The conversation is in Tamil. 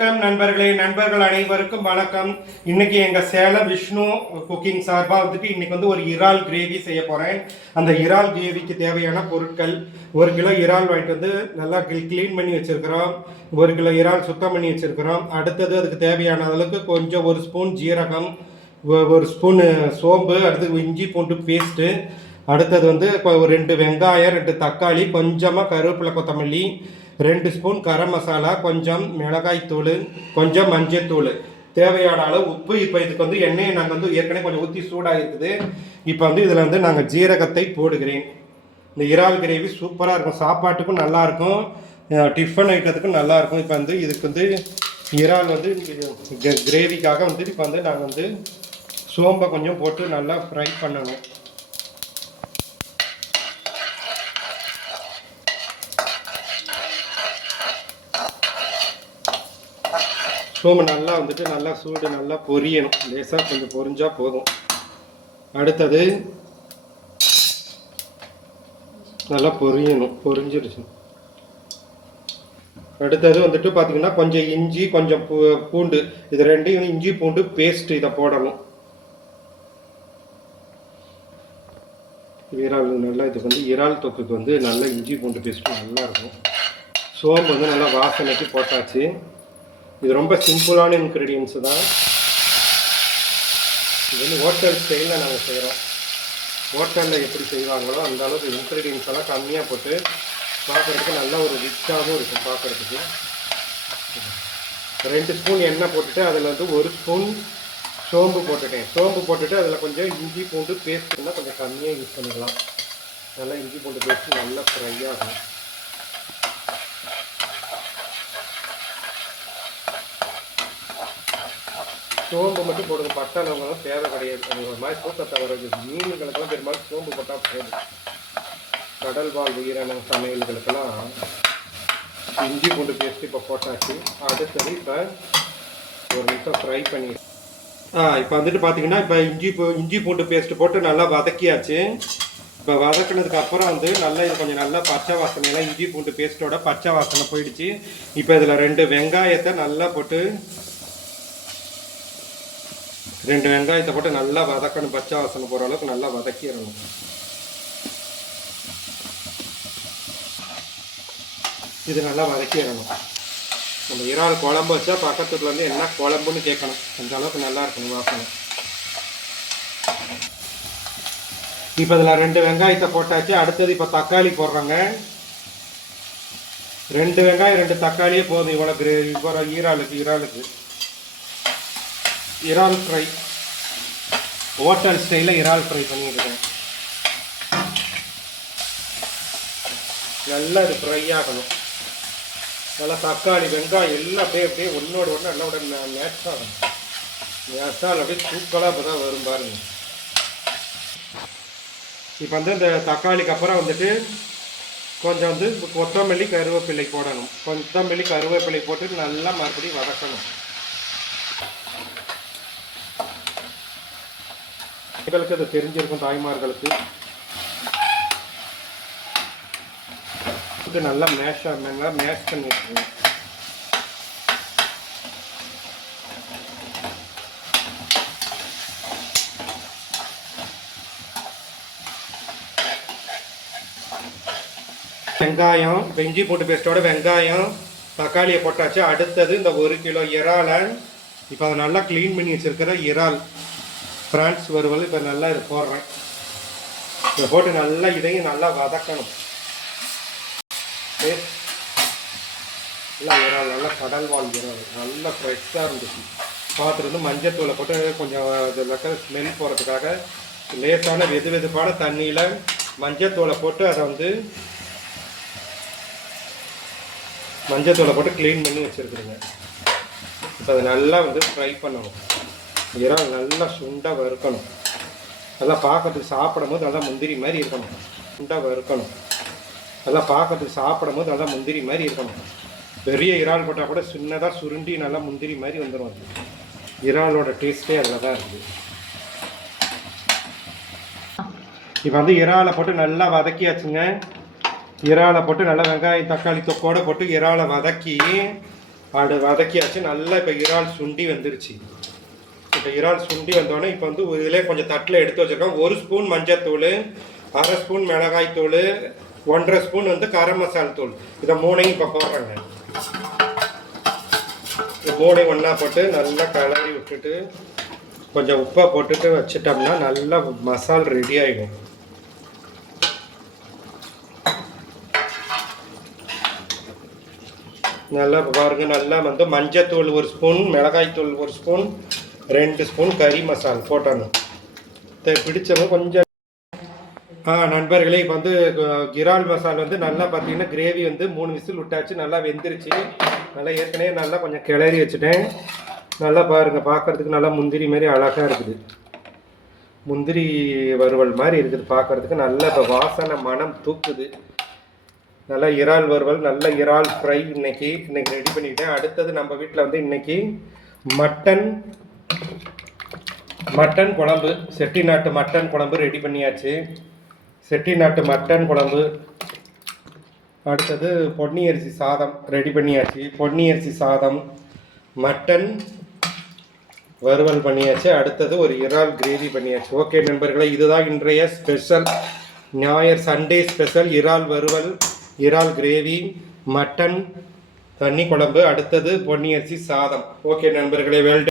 வணக்கம் நண்பர்களே, நண்பர்கள் அனைவருக்கும் வணக்கம். இன்னைக்கு எங்க சேலம் விஷ்ணு குக்கிங் சார்பாக வந்துட்டு இன்னைக்கு வந்து ஒரு இறால் கிரேவி செய்ய போறேன். அந்த இறால் கிரேவிக்கு தேவையான பொருட்கள்: 1 கிலோ இறால் வாங்கிட்டு வந்து நல்லா கிளீன் பண்ணி வச்சிருக்கிறோம். 1 கிலோ இறால் சுத்தம் பண்ணி வச்சிருக்கிறோம். அடுத்தது அதுக்கு தேவையான அளவுக்கு கொஞ்சம் 1 ஸ்பூன் ஜீரகம், 1 ஸ்பூன் சோம்பு, அடுத்தது இஞ்சி பூண்டு பேஸ்ட்டு, அடுத்தது வந்து 2 வெங்காயம், 2 தக்காளி, கொஞ்சமாக கருவேப்பிலை, கொத்தமல்லி, 2 ஸ்பூன் கரம் மசாலா, கொஞ்சம் மிளகாய் தூள், கொஞ்சம் மஞ்சள் தூள், தேவையான அளவு உப்பு. இப்போ இதுக்கு வந்து எண்ணெயை நாங்கள் வந்து ஏற்கனவே கொஞ்சம் ஊற்றி சூடாக இருக்குது. இப்போ வந்து இதில் வந்து நாங்கள் ஜீரகத்தை போடுகிறேன். இந்த இறால் கிரேவி சூப்பராக இருக்கும், சாப்பாட்டுக்கும் நல்லாயிருக்கும், டிஃபன் ஐட்டத்துக்கும் நல்லாயிருக்கும். இப்போ வந்து இதுக்கு வந்து இறால் வந்து கிரேவிக்காக வந்து இப்போ வந்து நாங்கள் வந்து சோம்பை கொஞ்சம் போட்டு நல்லா ஃப்ரை பண்ணணும். சோம்பு நல்லா வந்துட்டு நல்லா சூடு நல்லா பொரியணும். லேசாக கொஞ்சம் பொரிஞ்சால் போதும். அடுத்தது நல்லா பொரியணும், பொரிஞ்சிருச்சு. அடுத்தது வந்துட்டு பார்த்தீங்கன்னா கொஞ்சம் இஞ்சி, கொஞ்சம் பூண்டு, இது ரெண்டையும் இஞ்சி பூண்டு பேஸ்ட் இதை போடணும். இறால் நல்லா இதுக்கு வந்து இறால் தொக்குக்கு வந்து நல்லா இஞ்சி பூண்டு பேஸ்ட்டு நல்லா இருக்கும். சோம்பு வந்து நல்லா வாசனைக்கு போட்டாச்சு. இது ரொம்ப சிம்பிளான இன்க்ரீடியன்ஸு தான். இது வந்து ஹோட்டல் ஸ்டைலில் நாங்கள் செய்கிறோம். ஹோட்டலில் எப்படி செய்வாங்களோ அந்த அளவுக்கு இன்க்ரீடியன்ஸ் எல்லாம் கம்மியாக போட்டு பார்க்குறதுக்கு நல்ல ஒரு ரிச்சாகவும் இருக்கும் பார்க்குறதுக்கு. 2 ஸ்பூன் எண்ணெய் போட்டுட்டு அதில் வந்து 1 ஸ்பூன் சோம்பு போட்டுட்டேன். சோம்பு போட்டுட்டு அதில் கொஞ்சம் இஞ்சி பூண்டு பேஸ்ட்டுன்னா கொஞ்சம் கம்மியாக யூஸ் பண்ணிக்கலாம். நல்லா இஞ்சி பூண்டு பேஸ்ட்டு நல்லா ஃப்ரை ஆகும். சோம்பு மட்டும் போடுங்க, பட்டை லவங்கெல்லாம் தேவை கிடையாது. அது ஒரு மாதிரி தூக்கத்தை வருது. மீன்களுக்கெல்லாம் பெரும்பாலும் சோம்பு போட்டால் போதும். கடல் வாழ் உயிரான சமையல்களுக்கெல்லாம் இஞ்சி பூண்டு பேஸ்ட்டு இப்போ போட்டாச்சு. அடுத்தது இப்போ 1 நிமிஷம் ஃப்ரை பண்ணி இப்போ வந்துட்டு பார்த்தீங்கன்னா இப்போ இஞ்சி பூண்டு பேஸ்ட்டு போட்டு நல்லா வதக்கியாச்சு. இப்போ வதக்கினதுக்கு அப்புறம் வந்து நல்லா இது கொஞ்சம் நல்லா பச்சை வாசனையெல்லாம் இஞ்சி பூண்டு பேஸ்ட்டோட பச்சை வாசனை போயிடுச்சு. இப்போ இதில் 2 வெங்காயத்தை நல்லா போட்டு 2 வெங்காயத்தை போட்டு நல்லா வதக்கணும். பச்சை வாசனை போகிற அளவுக்கு நல்லா வதக்கிடணும். இது நல்லா வதக்கிடணும். நம்ம இறால் குழம்பு வச்சா பக்கத்துல வந்து என்ன குழம்புன்னு கேட்கணும். அந்த அளவுக்கு நல்லா இருக்கணும் வாசனை. இப்போ இதில் 2 வெங்காயத்தை போட்டாச்சு. அடுத்தது இப்போ தக்காளி போடுறாங்க. 2 வெங்காயம் 2 தக்காளியே போதும். இவ்வளோ இறாலுக்கு இறால் ஃப்ரை, ஹோட்டல் ஸ்டைலில் இறால் ஃப்ரை பண்ணியிருக்கேன். நல்லா இது ஃப்ரை ஆகணும். நல்லா தக்காளி வெங்காயம் எல்லாம் அப்படியே ஒன்றோடு ஒன்று நல்லா மேட்ச் ஆகணும். மேட்சால் அப்படியே தூக்கலாக இப்போ தான் வரும் பாருங்க. இப்போ வந்து இந்த தக்காளிக்கு அப்புறம் வந்துட்டு கொஞ்சம் வந்து கொத்தமல்லி கருவேப்பிலை போடணும். கொத்தமல்லி கருவேப்பிலை போட்டு நல்லா மறுபடியும் வதக்கணும். பெண்களுக்கு அது தெரிஞ்சிருக்கும், தாய்மார்களுக்கு. இது நல்லா மேஷ் பண்ணி வச்சுக்கணும். வெங்காயம், இஞ்சி பூண்டு பேஸ்ட்டோட வெங்காயம் தக்காளியை போட்டாச்சு. அடுத்தது இந்த 1 கிலோ இறாலை இப்போ அதை நல்லா க்ளீன் பண்ணி வச்சுருக்கிற இறால் ஃப்ரான்ஸ் வறுவல் இப்போ நல்லா இது போடுறேன். இதை போட்டு நல்லா இதையும் நல்லா வதக்கணும். எல்லாம் இறால் நல்லா கடல் வாழ் இறால் நல்லா ஃப்ரெஷ்ஷாக இருந்துச்சு. பார்த்துட்டு வந்து மஞ்சத்தூளை போட்டு கொஞ்சம் இதில் ஸ்மெல் போகிறதுக்காக லேசான வெதுவெதுப்பான தண்ணியில் மஞ்சத்தூளை போட்டு அதை வந்து மஞ்சத்தூளை போட்டு க்ளீன் பண்ணி வச்சுருக்குறேங்க. இப்போ அதை நல்லா வந்து ஃப்ரை பண்ணணும். இறால் நல்லா சுண்டாக வறுக்கணும். நல்லா பார்க்கறதுக்கு சாப்பிடும் போது நல்லா முந்திரி மாதிரி இருக்கணும். சுண்டாக வறுக்கணும். நல்லா பார்க்கறதுக்கு சாப்பிடும் போது நல்லா முந்திரி மாதிரி இருக்கணும். பெரிய இறால் போட்டால் கூட சின்னதாக சுருண்டி நல்லா முந்திரி மாதிரி வந்துடும். அது இறாலோட டேஸ்ட்டே அதில் தான் இருக்குது. இப்போ வந்து இறாலை போட்டு நல்லா வதக்கியாச்சுங்க. இறாலை போட்டு நல்லா வெங்காயம் தக்காளி தொக்கோடு போட்டு இறாலை வதக்கி வதக்கியாச்சு. நல்லா இப்போ இறால் சுண்டி வந்துருச்சு. இப்போ இறால் சுண்டி வந்தோடனே இப்போ வந்து இதிலே கொஞ்சம் தட்டில் எடுத்து வச்சுருக்கோம். 1 ஸ்பூன் மஞ்சத்தூள், 1/2 ஸ்பூன் மிளகாய் தூள், 1/2 ஸ்பூன் வந்து கரம் மசால் தூள். இதை 3ஐயும் இப்போ போடுறேங்க. இது 3ஐயும் ஒன்றா போட்டு நல்லா கலரி விட்டுட்டு கொஞ்சம் உப்பை போட்டுட்டு வச்சிட்டோம்னா நல்லா மசால் ரெடி ஆகிடும். நல்லா பாருங்க. நல்லா வந்து மஞ்சத்தூள் 1 ஸ்பூன், மிளகாய் தூள் 1 ஸ்பூன், 2 ஸ்பூன் கறி மசால் போட்டணும். பிடிச்சவங்க கொஞ்சம் நண்பர்களே, இப்போ வந்து இறால் மசால் வந்து நல்லா பார்த்தீங்கன்னா கிரேவி வந்து 3 விசில் விட்டாச்சு. நல்லா வெந்துருச்சு. நல்லா ஏற்கனவே நல்லா கொஞ்சம் கிளறி வச்சுட்டேன். நல்லா பாருங்கள், பார்க்குறதுக்கு நல்லா முந்திரி மாதிரி அழகாக இருக்குது. முந்திரி வறுவல் மாதிரி இருக்குது பார்க்குறதுக்கு. நல்லா இப்போ வாசனை மனம் தூக்குது. நல்லா இறால் வறுவல், நல்ல இறால் ஃப்ரை இன்னைக்கு ரெடி பண்ணிக்கிட்டேன். அடுத்தது நம்ம வீட்டில் வந்து இன்னைக்கு மட்டன் குழம்பு, செட்டிநாட்டு மட்டன் குழம்பு ரெடி பண்ணியாச்சு. செட்டிநாட்டு மட்டன் குழம்பு. அடுத்தது பொன்னி அரிசி சாதம் ரெடி பண்ணியாச்சு. பொன்னி அரிசி சாதம், மட்டன் வறுவல் பண்ணியாச்சு. அடுத்தது ஒரு இறால் கிரேவி பண்ணியாச்சு. ஓகே நண்பர்களே, இதுதான் இன்றைய ஸ்பெஷல் ஞாயிறு சண்டே ஸ்பெஷல் இறால் வறுவல், இறால் கிரேவி, மட்டன் தண்ணி குழம்பு, அடுத்தது பொன்னி அரிசி சாதம். ஓகே நண்பர்களே, வெல்டன்.